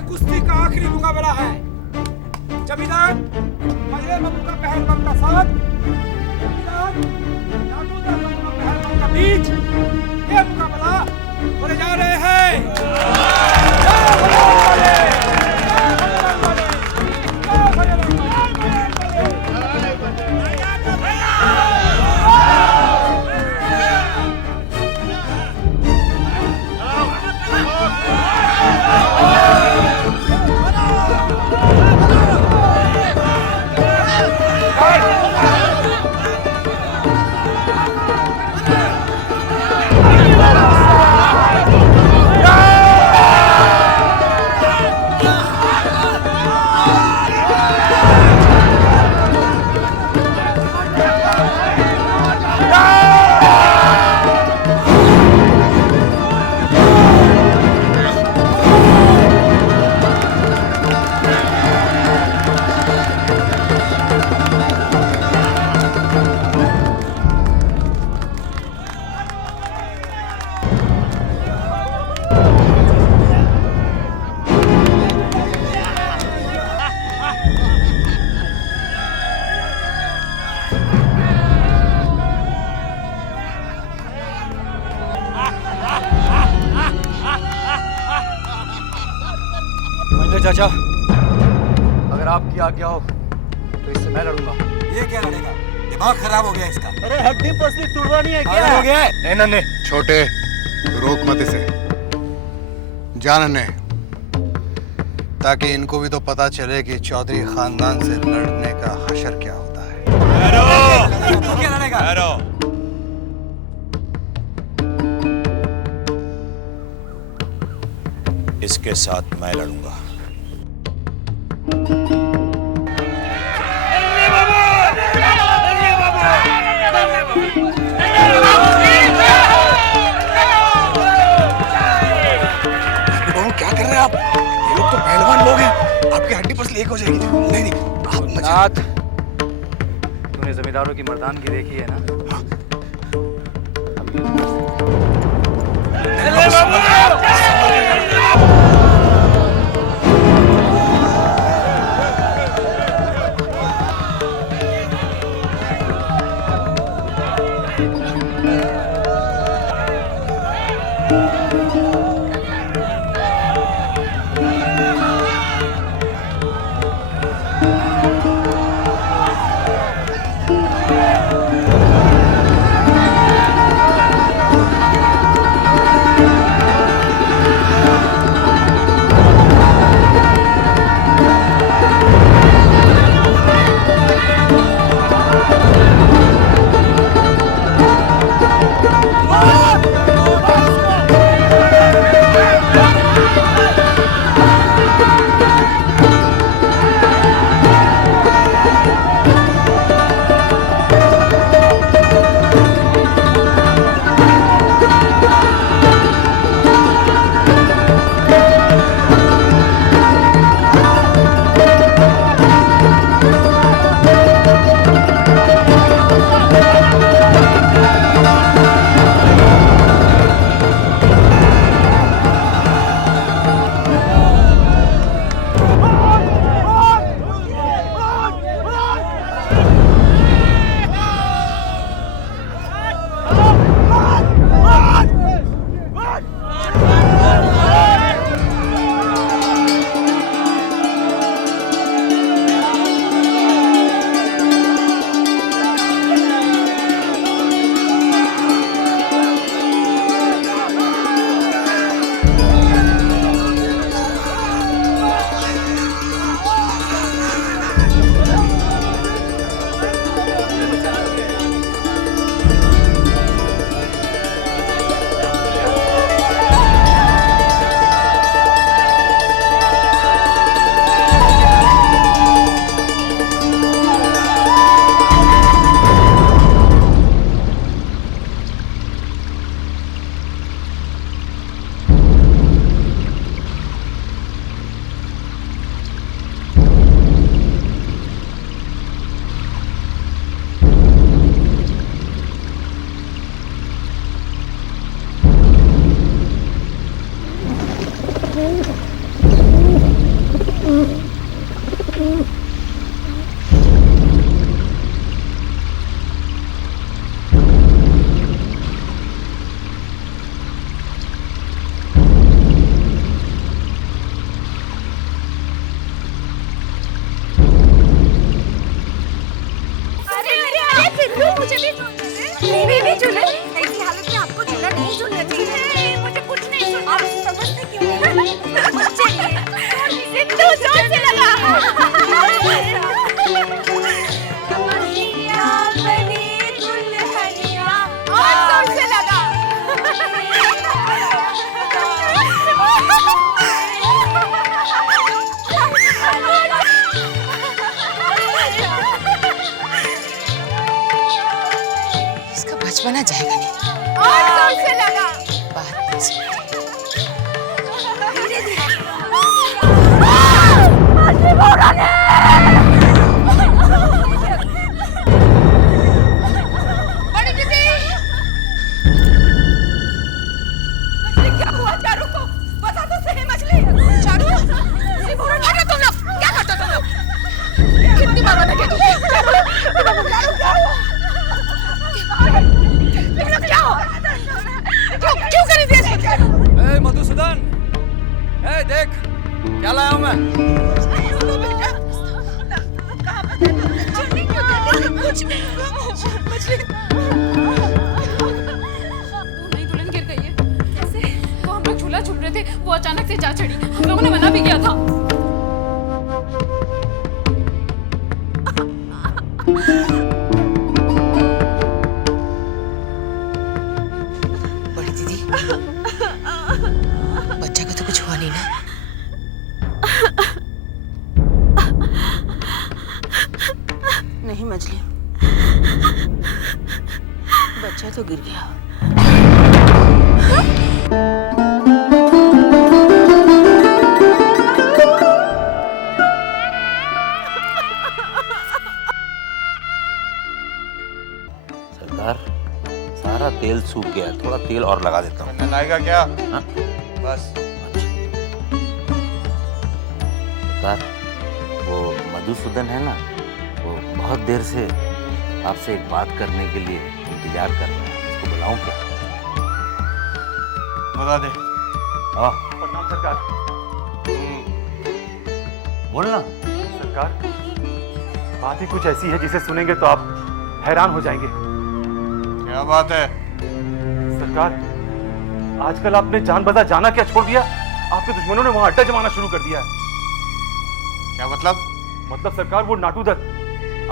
ये कुश्ती का आखिरी मुकाबला है। जमींदार मजरे बाबू का पहलवान का साथ, जमींदार नागोदर बाबू का पहलवान का बीच ये मुकाबला होने जा रहे हैं। चाचा, अगर आपकी आज्ञा हो तो इससे मैं लड़ूंगा। ये क्या लड़ेगा? दिमाग खराब हो गया इसका। अरे हड्डी पसली तुड़वा नहीं है क्या? हो गया है? नहीं नन्हे, छोटे रोक मत इसे, जानने, ताकि इनको भी तो पता चले कि चौधरी खानदान से लड़ने का हशर क्या होता है। तू क्या लड़ेगा? इसके साथ मैं लड़ूंगा। क्या कर रहे हैं आप? ये लोग तो पहलवान लोग हैं, आपकी हड्डी पसली एक हो जाएगी। नहीं नहीं, आप नाथ, तूने जमींदारों की मर्दानगी देखी है ना? जोर से लगा। कमरिया बनी दुल्हनिया, और जोर से लगा। इसका बचपना जाएगा नहीं। और जोर से लगा। बात नहीं सुनती। धीरे धीरे। बड़ी दीदी, मछली क्या हुआ चारू को? बता तो सही मछली। चारू, अरे तुम लोग क्या करते हो तुम लोग? कितनी बार मैंने कह दी? तुम लोग क्या हो? क्यों करी थी इसको? ए मधुसूदन, ए देख क्या लाया हूं मैं। नहीं, दुल्हन गिर गई है। कैसे? तो हम लोग झूला झूल रहे थे, वो अचानक से जा चढ़ी। हम लोगों ने मना भी किया था। बड़ी दीदी, बच्चा को तो कुछ हुआ नहीं ना? नहीं मछली, बच्चा तो गिर गया। सरकार, सारा तेल सूख गया है, थोड़ा तेल और लगा देता हूँ। नहाएगा क्या? हाँ? बस। सरकार, वो मधुसूदन है ना, वो बहुत देर से आपसे एक बात करने के लिए इंतजार कर रहा है। उसको बुलाऊं क्या? बता दे। आओ, प्रणाम सरकार। बोलना। सरकार, बात ही कुछ ऐसी है जिसे सुनेंगे तो आप हैरान हो जाएंगे। क्या बात है? सरकार, आजकल आपने जान बजा जाना क्या छोड़ दिया? आपके दुश्मनों ने वहां अड्डा जमाना शुरू कर दिया है। क्या मतलब? मतलब सरकार, वो नाटू दत्त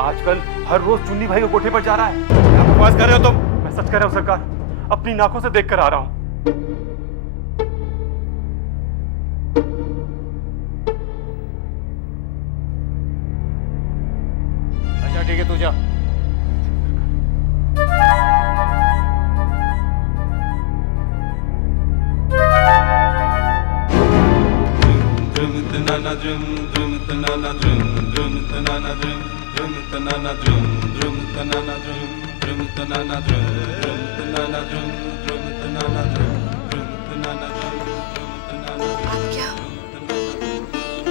आजकल हर रोज चुन्नी भाई के कोठे पर जा रहा है। क्या बकवास कर रहे हो तुम? मैं सच कह रहा हूं सरकार, अपनी आंखों से देख कर आ रहा हूं। अच्छा ठीक है, तू जा। आप क्या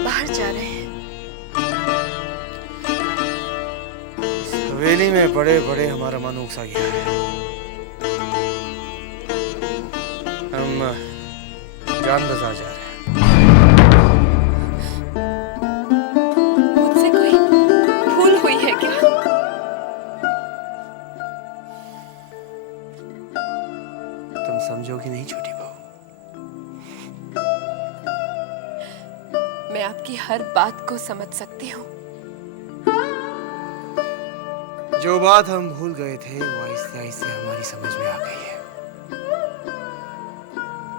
बाहर जा रहे हैं? हवेली में बड़े बड़े हमारा मन उकसा गया है। हम जान बजा जा रहे हैं। मुझसे कोई भूल हुई है क्या? तुम समझोगी नहीं छोटी बहू। मैं आपकी हर बात को समझ सकती हूँ। जो बात हम भूल गए थे वो आहिस्ते आहिस्ते हमारी समझ में आ गई है।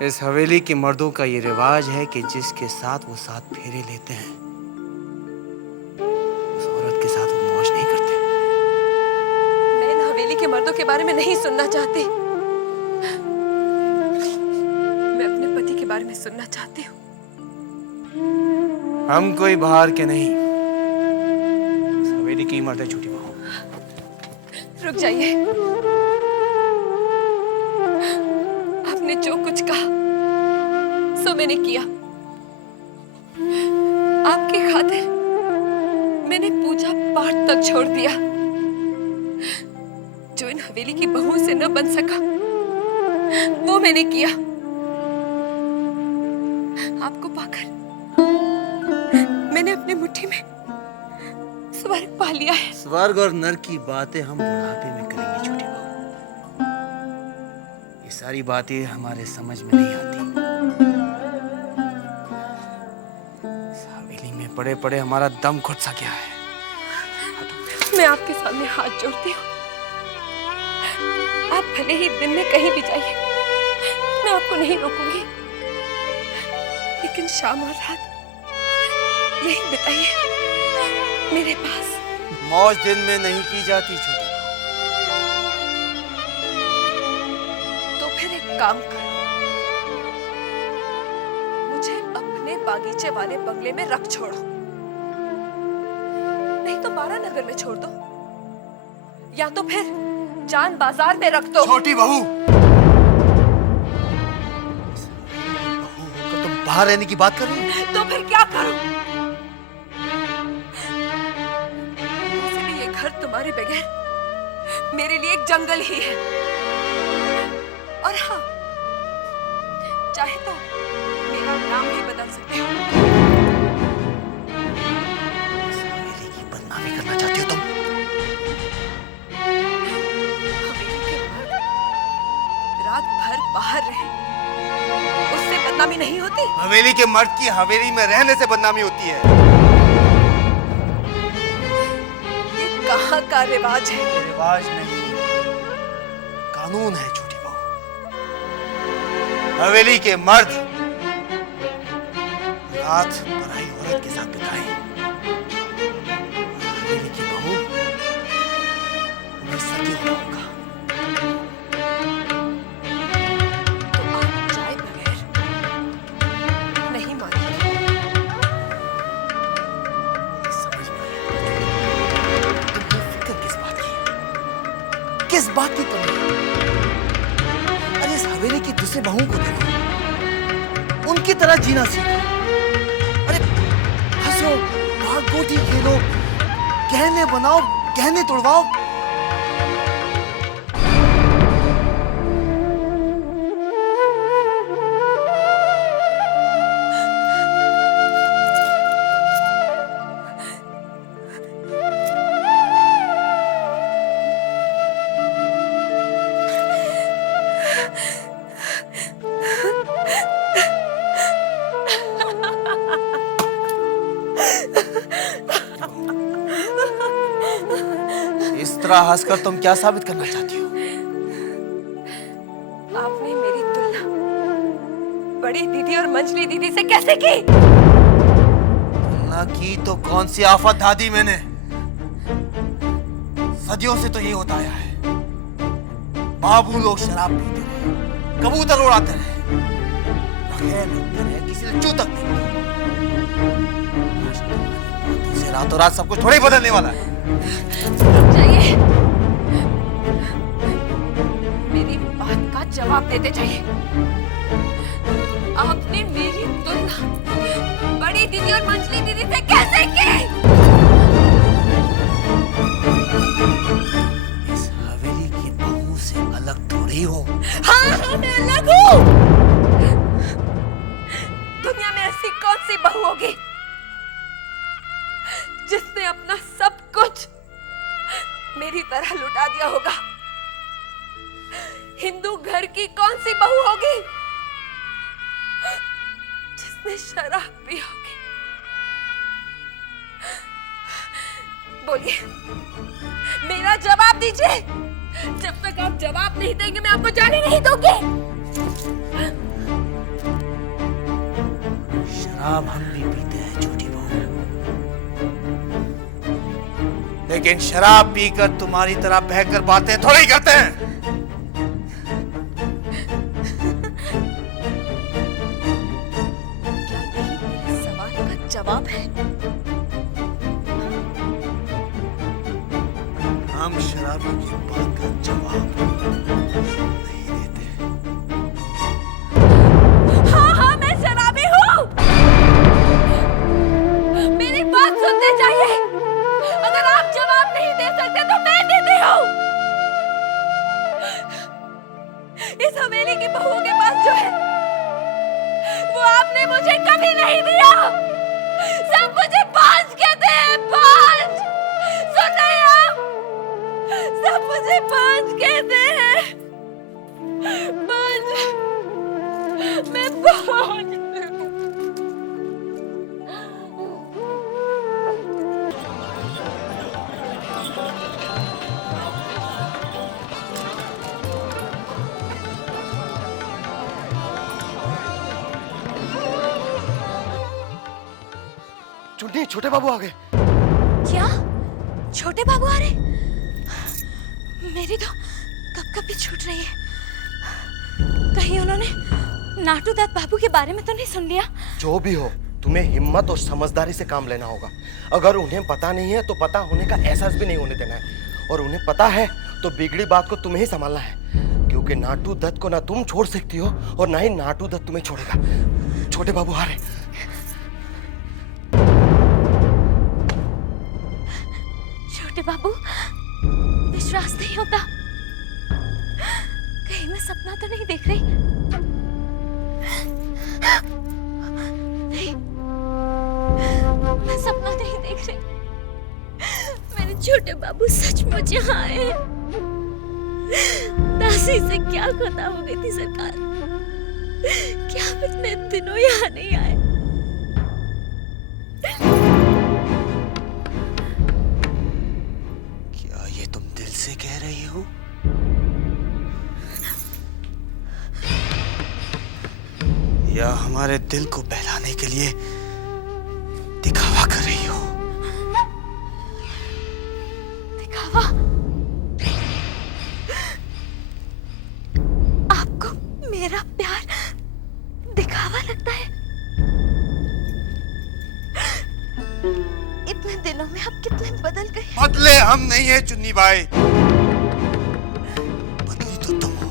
इस हवेली के मर्दों का ये रिवाज है कि जिसके साथ वो 7 फेरे लेते हैं उस औरत के साथ वो मौज नहीं करते। मैं इन हवेली के मर्दों के बारे में नहीं सुनना चाहती। मैं अपने पति के बारे में सुनना चाहती हूँ। हम कोई बाहर के नहीं, इस हवेली की मर्द है छोटी बहू। रुक जाइए। आपने जो कुछ कहा सो मैंने किया। आपकी खातिर मैंने पूजा पाठ तक छोड़ दिया। जो इन हवेली की बहुओं से न बन सका वो मैंने किया। आपको पाकर मैंने अपने मुट्ठी में स्वर्ग पा लिया है। स्वर्ग और नर की बातें हम बुढ़ापे में करेंगे छोटी बहू। ये सारी बातें हमारे समझ में नहीं आती। इस हवेली में पड़े पड़े हमारा दम घुट सा गया है। मैं आपके सामने हाथ जोड़ती हूँ, आप भले ही दिन में कहीं भी जाइए, मैं आपको नहीं रोकूंगी, लेकिन शाम और रात यहीं बिताइए मेरे पास। मौज दिन में नहीं की जाती छोटी। तो फिर एक काम करो, मुझे अपने बागीचे वाले बंगले में रख छोड़ो, नहीं तो बारा नगर में छोड़ दो, या तो फिर जान बाजार में रख दो। छोटी बहू, बहू होकर तुम बाहर रहने की बात कर रही हो? तो फिर क्या करूं? इसलिए ये घर तुम्हारे बगैर मेरे लिए एक जंगल ही है। और हाँ, चाहे तो मेरा नाम भी बदल सकते हो। हवेली की बदनामी करना चाहती हो तुम? हवेली के मर्द रात भर बाहर रहे, उससे बदनामी नहीं होती? हवेली के मर्द की हवेली में रहने से बदनामी होती है। ये कहाँ का रिवाज है? रिवाज नहीं, कानून है छोटी बहू। हवेली के मर्द रात पराई औरत के साथ बिताए, हवेली की बहू उन्हें सती होना होगा। तो आप जाए बगैर नहीं मानेंगे। समझ में नहीं आता तुम्हें फिक्र किस बात की है? किस बात की कमी है? अरे इस हवेली की दूसरे बहू को देखो, उनकी तरह जीना सीखो। अरे हंसो, भाग गोटी खेलो, गहने बनाओ, गहने तोड़वाओ। इस तरह हंसकर तुम क्या साबित करना चाहती हो? आपने मेरी तुलना बड़ी दीदी और मंजली दीदी से कैसे की? तुलना की तो कौन सी आफत दादी मैंने? सदियों से तो ये होता आया है। बाबू लोग शराब पीते रहे, कबूतर उड़ाते रहे, बगैर लगते रहे, किसी ने चू तक नहीं की। आज तुम्हारी बातों से रातों रात सब कुछ थोड़ी बदलने वाला है। जाइए, मेरी बात का जवाब देते जाइए। आपने मेरी तुलना बड़ी दीदी और मंजली दीदी से कैसे की? इस हवेली की बहू से अलग थोड़ी हो। हाँ, मैं अलग हूँ। दुनिया में ऐसी कौन सी बहू होगी जिसने अपना सब कुछ मेरी तरह लुटा दिया होगा? हिंदू घर की कौन सी बहू होगी जिसने शराब पी होगी? बोलिए, मेरा जवाब दीजिए। जब तक आप जवाब नहीं देंगे मैं आपको जाने नहीं दूंगी। शराब हम भी पीते हैं छोटी बहू, लेकिन शराब पीकर तुम्हारी तरह बहकर बातें थोड़ी करते हैं। क्या यही मेरे सवाल का जवाब है? हम शराबी की बात का जवाब नहीं देते। हाँ हाँ, मैं शराबी हूँ। मेरी बात सुनते जाइए। अगर आप जवाब नहीं दे सकते तो मैं देती हूँ। इस हवेली की बहू के पास जो है वो आपने मुझे कभी नहीं दिया। सब मुझे बांझ कहते हैं, बांझ। सुन रहे हैं आप? सब मुझे बांझ कहते हैं, बांझ। मैं बांझ। चुन्नी, छोटे बाबू आ गए। क्या छोटे बाबू आ रहे? मेरी तो कब छूट रही है। कहीं उन्होंने नाटू दत्त बाबू के बारे में तो नहीं सुन लिया? जो भी हो, तुम्हें हिम्मत और समझदारी से काम लेना होगा। अगर उन्हें पता नहीं है तो पता होने का एहसास भी नहीं होने देना है, और उन्हें पता है तो बिगड़ी बात को तुम्हें ही संभालना है, क्योंकि नाटू दत्त को ना तुम छोड़ सकती हो और ना ही नाटू दत्त तुम्हें छोड़ेगा। छोटे बाबू आ रहे। छोटे बाबू, विश्वास नहीं होता। कहीं मैं सपना तो नहीं देख रही? नहीं, मैं सपना नहीं देख रही। मेरे छोटे बाबू सचमुच यहाँ आए हैं। दासी से क्या खता हो गई थी सरकार? क्या हम इतने दिनों यहाँ नहीं आए? क्या ये तुम दिल से कह रही हो? या हमारे दिल को बहलाने के लिए दिखावा कर रही हो? दिखावा? आपको मेरा प्यार दिखावा लगता है? इतने दिनों में आप कितने बदल गए। बदले हम नहीं है चुन्नी भाई, बदली तो तुम हो।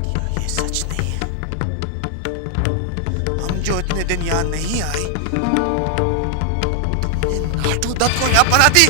क्या ये सच नहीं है? हम जो इतने दिन यहाँ नहीं आए, तुमने नाटू दत्त को यहाँ बना दी।